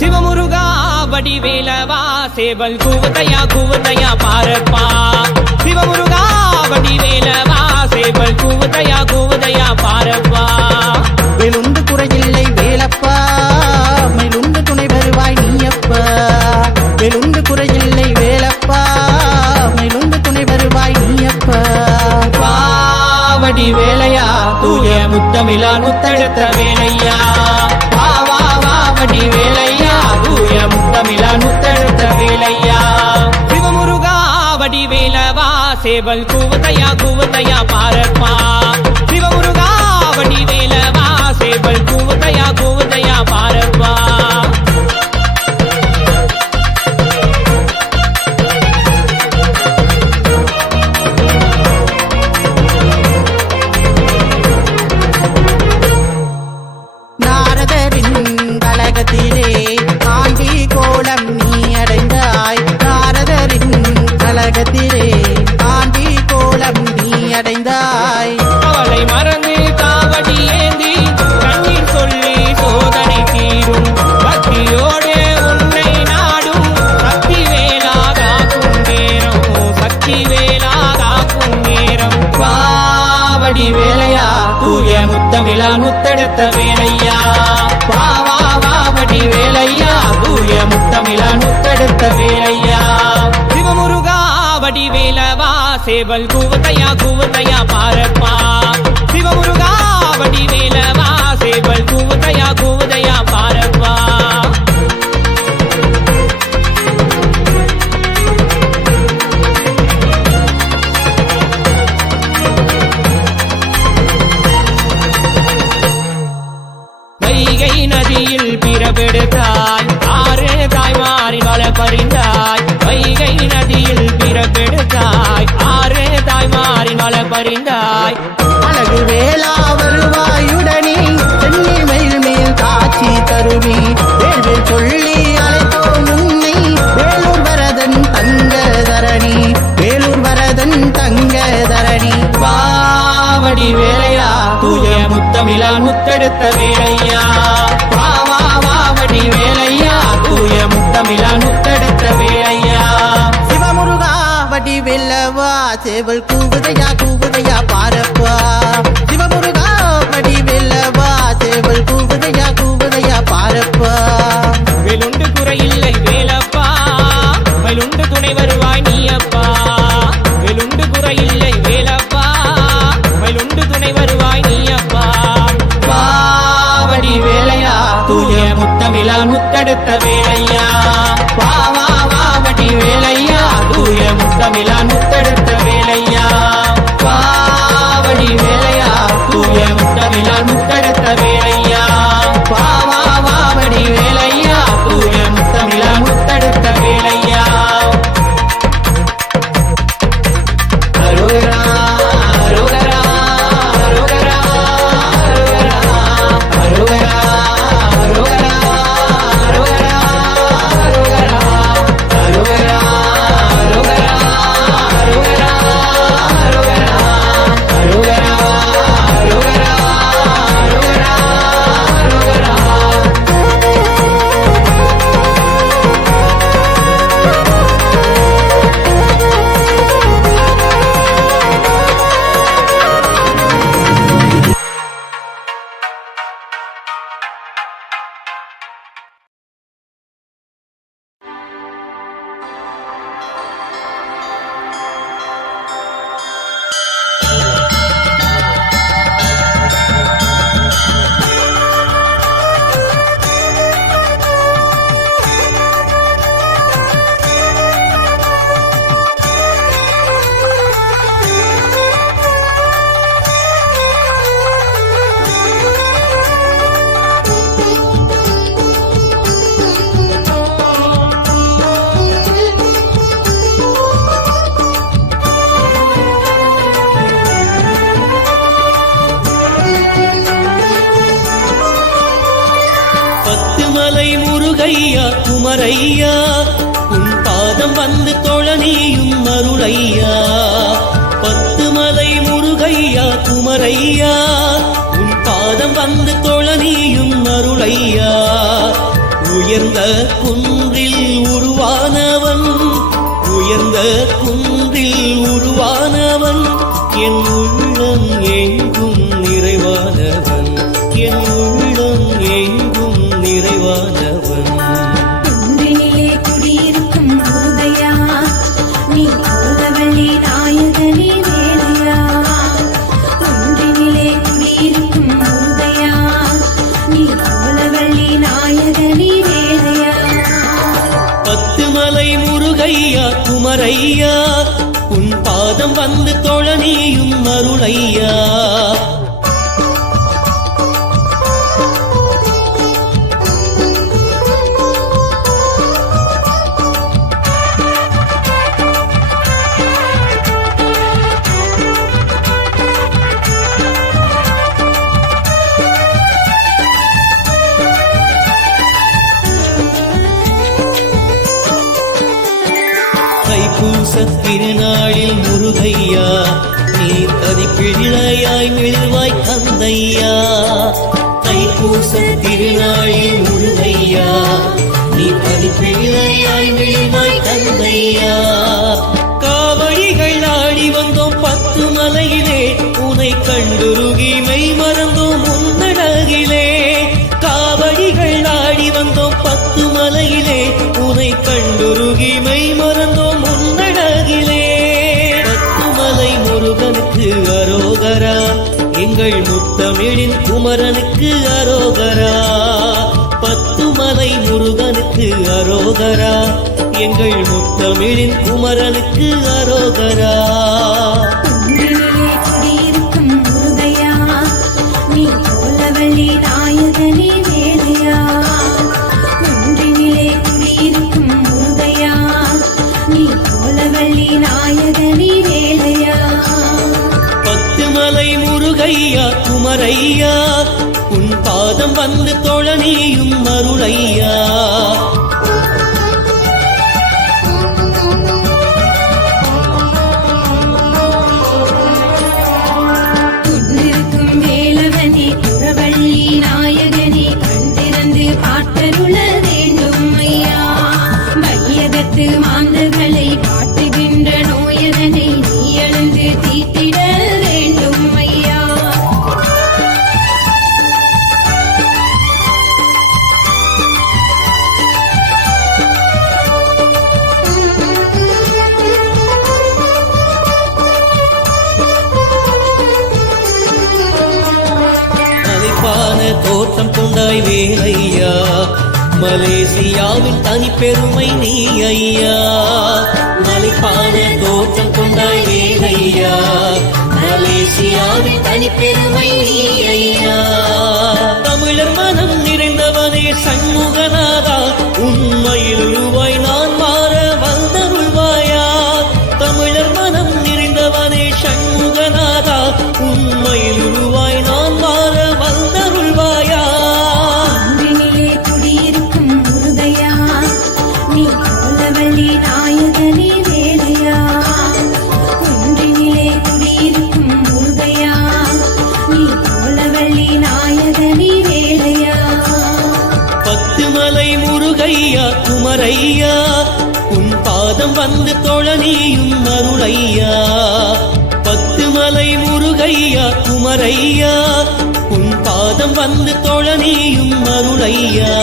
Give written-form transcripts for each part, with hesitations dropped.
சிவமுருகா வடிவேலவா சேவல் கூவதையா பாரப்பா. சிவமுருகா வடிவேலவா சேவல் கூவதையா பாரப்பா. வெளுந்து குறையில்லை வேலப்பா, மயிலுண்டு துணை வருவாய் நீயப்பா. வெளுந்து குறையில்லை வேலப்பா, மயிலுண்டு துணை வருவாய் நீயப்பா. வடிவேலையா தூய முத்தமிழா முத்தெடுத்த வேலையா. வடிவேலையா தூய முத்தமிழா முத்தெடுத்த வேலையா. சிவமுருகா வடிவேலவா சேவல் கூவதையா பாரப்பா. சிவமுருகா வடிவேலவா சேவல் கூவதையா பாரப்பா. ஆண்டி கோலம் நீ அடைந்தாய். நாரதரின் கழகத்திலே ஆண்டி கோலம் நீ அடைந்தாய். அவளை மறந்து காவடி ஏந்தி கண்ணீர் சொல்லி சோதனை தீரும். பக்தியோடு உன்னை நாடும் சக்தி வேலாகாக்கும் நேரம். சக்தி வேலாகாக்கும் நேரம். பாவடி வேலையா தூய முத்தமிழா முத்தெடுத்த வேலையா. வடிவேலையா தூய முத்தமிழா முத்தெடுத்த வேலையா. சிவமுருகா வடிவேலவா சேவல் கூவதையா பாரப்பா. சிவமுருகா வடிவேலவா சேவல் கூவதையா பாரப்பா. வைகை நதியில் பிறப்பெடுத்தாய். ஆறு தாய்மாரின் வள பறிந்தாய். வைகை நதியில் பிறப்பெடுத்தாய். ஆறு தாய்மாரின் வள பறிந்தாய். அழகு வேளா வருவாயுடனே சென்னி மயில் மேல் காட்சி தருவி. வேள்வேல் சொல்லி அழைத்தோம் உன்னை வேலூர் வரதன் தங்க தரணி. வேலூர் வரதன் தங்க தரணி. பாவடி வேலையா தூய முத்தமிழா முத்தெடுத்த வேலையா. பாவடி வேலையா தூய முத்தமிழா முத்தெடுத்த வேலையா. சிவமுருகா வடிவேலவா சேவல் கூவதையா பாரப்பா. சிவமுருகா வடிவேலவா சேவல் கூவதையா பாரப்பா. வெளுண்டு குறையில்லை வேலப்பா, மயிலுண்டு துணை வருவாய் நீயப்பா. வெளுண்டு குறையில்லை வேலப்பா, மயிலுண்டு துணை வருவாய் நீயப்பா. பாவடி வேலையா தூய முத்தமிழா முத்தெடுத்த வேலையா. பாவடி வேலையா தூய முத்தமிழா முத்தெடுத்த வேலையா. பாவடி வேலையா தூய முத்தமிழா முத்தெடுத்த வேலையா. பாவடி வேலையா தூய முத்தமிழா முத்தெடுத்த வேலையா. அரோகரா அரோகரா அரோகரா அரோகரா அரோகரா அரோகரா அரோகரா அரோகரா அரோகரா அரோகரா அரோகரா அரோகரா முருகையா குமரையா உன் பாதம் வந்து தொழனியும் அருளையா. பத்துமலை முருகையா குமரையா உன் பாதம் வந்து தொழனியும் அருளையா. உயர்ந்த குன்றில் உருவானவன், உயர்ந்த குன்றில் உருவானவன், என் உள்ளம் எங்கும் நிறைவானவன், என் உள்ளம் எங்கும் நிறைவானவன். குன்றினிலே குடியிருக்கும் முருகையா, நீ கோலவள்ளி நாயகனே வேலையா. குன்றினிலே குடியிருக்கும் முருகையா, நீ கோலவள்ளி நாயகனே வேலையா. பத்துமலை முருகையா குமரையா, உன் பாதம் வந்து தொழ நீயும் அருளையா. தைப்பூசத் திருநாளில் முருகையா, நீ கதிப்பிள்ளையாய் மெழுவாய் தந்தையா. தைப்பூசத் திருநாளில் முருகையா, நீ கதிப்பிள்ளையாய் மெழுவாய் தந்தையா. காவடிகள் ஆடி வந்தோம் பத்து மலையிலே, உனை கண்டுருகி மெய் மறந்தோம் உன்னழகிலே. காவடிகள் ஆடி வந்தோம் பத்து மலையிலே, உனை கண்டுருகி மெய் மறந்தோம் உன்னழகிலே. பத்துமலை முருகனுக்கு அரோகரா, எங்கள் முத்தமிழின் குமரனுக்கு அரோகரா. பத்துமலை முருகனுக்கு அரோகரா, எங்கள் முத்தமிழின் குமரனுக்கு அரோகரா. குன்றினிலே குடியிருக்கும் முருகையா, நீ கோலவள்ளி நாயகனே வேலையா. குன்றினிலே குடியிருக்கும் முருகையா, நீ கோலவள்ளி நாயகனே வேலையா. பத்துமலை முருகையா குமரையா, உன் பாதம் வந்து தொழ நீயும் அருளையா. குன்றிருக்கும் வேலவனே குறவள்ளி நாயகனே, கண் திறந்து பார்த்தருள வேண்டும் ஐயா. வையகத்து மாந்தர்களை வாட்டுகின்ற நோயதனை நீ எழுந்து தீர்த்திட வேண்டும் ஐயா. மலைப்பான தோற்றம் கொண்டாய் வேலையா, மலேசியாவின் தனி பெருமை நீ ஐயா. மலைப்பான தோற்றம் கொண்டாய் வேலையா, மலேசியாவின் தனி பெருமை நீ ஐயா. தமிழர் மனம் நிறைந்தவனே சண்முகநாதா, உண்மையில் உருவாய் நான் மாற வந்தருள்வாயா. தமிழர் மனம் நிறைந்தவனே சண்முகநாதா, உண்மையில் உருவாய் நான் மாற வந்தருள்வாயா. குன்றினிலே குடியிருக்கும் முருகையா, நீ கோலவள்ளி நாயகனே வேலையா. குன்றினிலே குடியிருக்கும் முருகையா, நீ கோலவள்ளி நாயகனே வேலையா. பத்துமலை முருகையா குமரையா, உன் பாதம் வந்து தொழ நீயும் அருளையா. பத்துமலை முருகையா குமரையா, உன் பாதம் வந்து தொழ நீயும் அருளையா.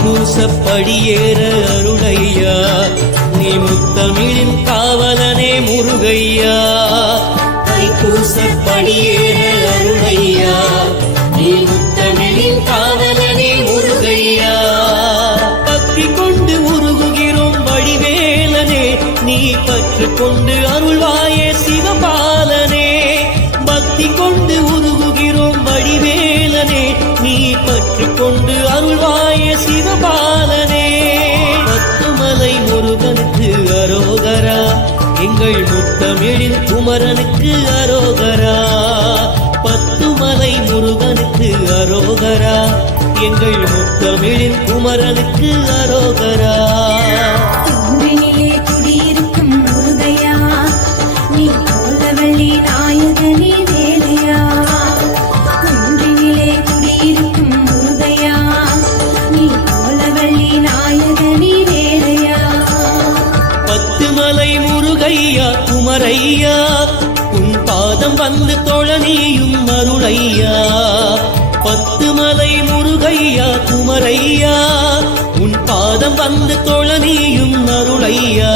தைப்பூசப்படியேற அருளையா, நீ முத்தமிழின் காவலனே முருகையா. தைப்பூசப்படியேற அருளையா, நீ முத்தமிழின் காவலனே முருகையா. பக்தி கொண்டு உருகுகிறோம் வடிவேலனே, நீ பற்று கொண்டு அருள்வாயே சிவபாலனே. பக்தி கொண்டு உருகுகிறோம் வடிவேலனே, நீ பற்று கொண்டு அருள்வாயே சிவபாலனே. முத்தமிழின் குமரனுக்கு அரோகரா, பத்துமலை முருகனுக்கு அரோகரா, எங்கள் முத்தமிழின் குமரனுக்கு அரோகரா. குன்றினிலே குடியிருக்கும் முருகையா, நீ கோலவள்ளி நாயகனே வேலையா. குன்றினிலே குடியிருக்கும் முருகையா, நீ கோலவள்ளி நாயகனே வேலையா. பத்துமலை முருகையா குமரையா, உன் பாதம் வந்து தொழனியும் அருளையா. பத்துமலை முருகையா குமரையா, உன் பாதம் வந்து தொழனியும் அருளையா.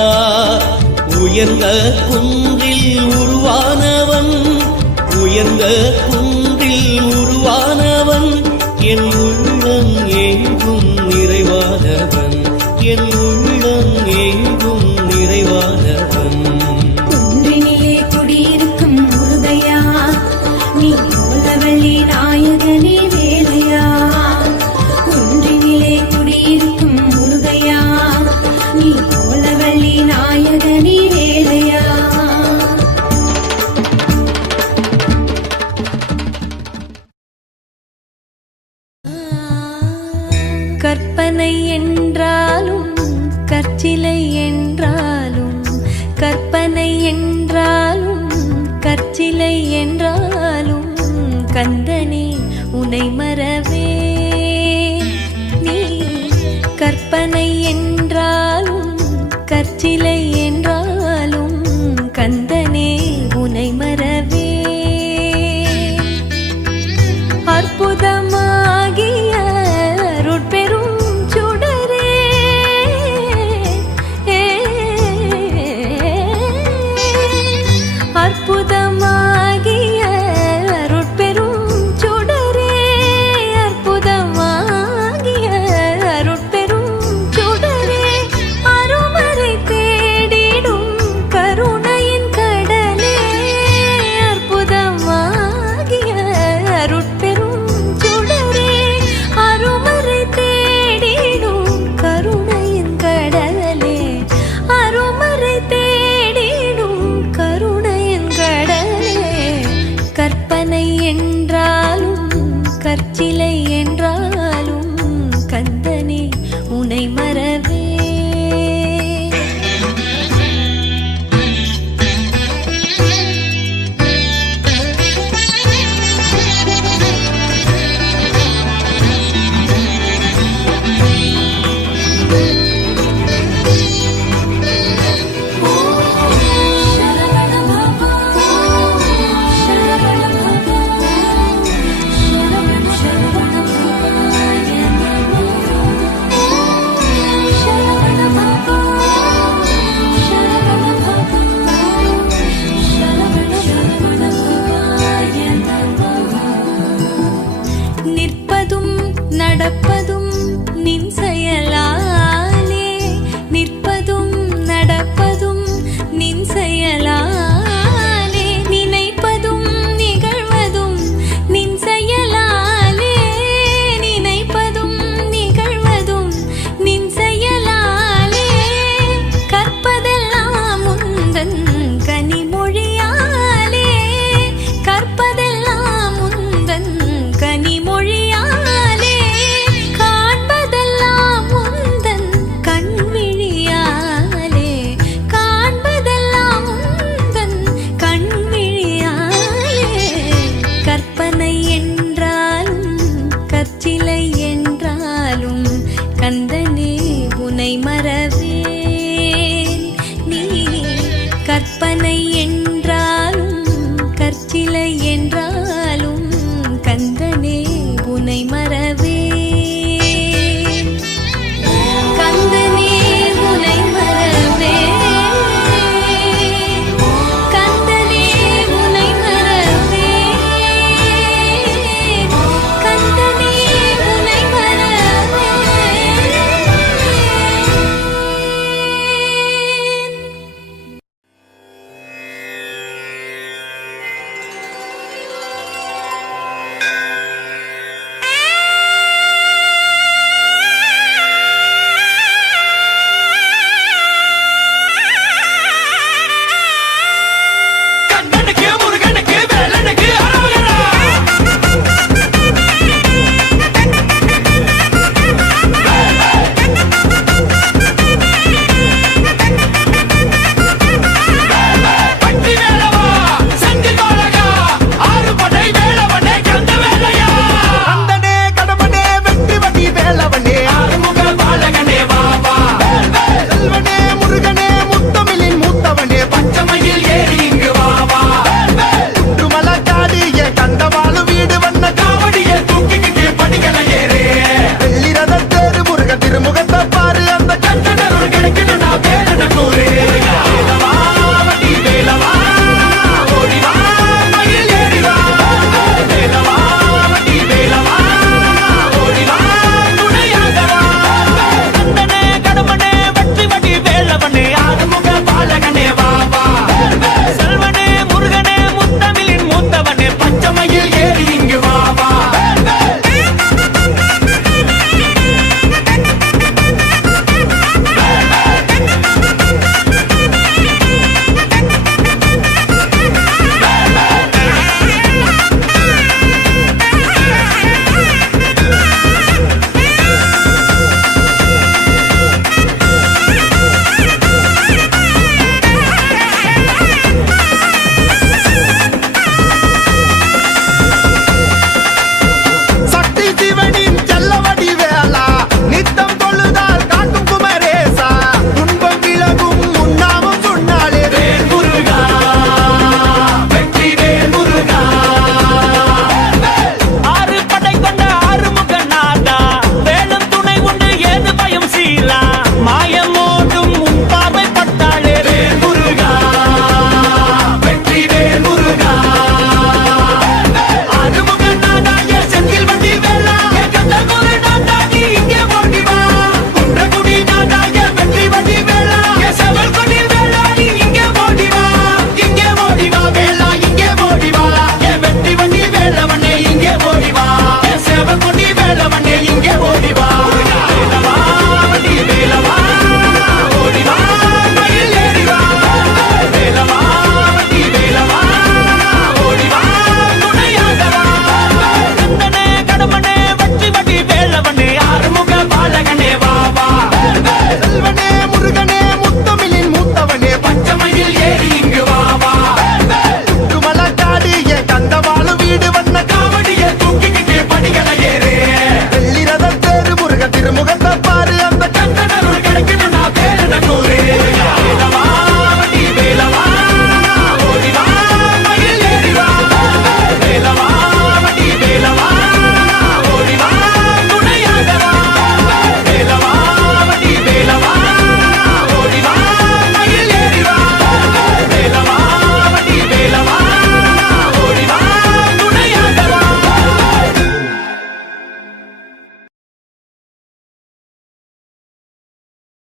உயர்ந்த குன்றில் உருவானவன், உயர்ந்த குன்றில் உருவானவன், என் உள்ளம் எங்கும் நிறைவானவன், என் உள்ளம் எங்கும் நிறைவானவன். குன்றினிலே குடியிருக்கும் முருகையா, நீ கோலவள்ளி நாயகனே வேலையா. குன்றினிலே குடியிருக்கும் முருகையா, நீ கோலவள்ளி நாயகனே வேலையா. கற்பனை என்றாலும் கற்சிலை என்றாலும், கற்பனை என்றாலும் கற்சிலை என்றாலும், கந்தனே உனை மறவே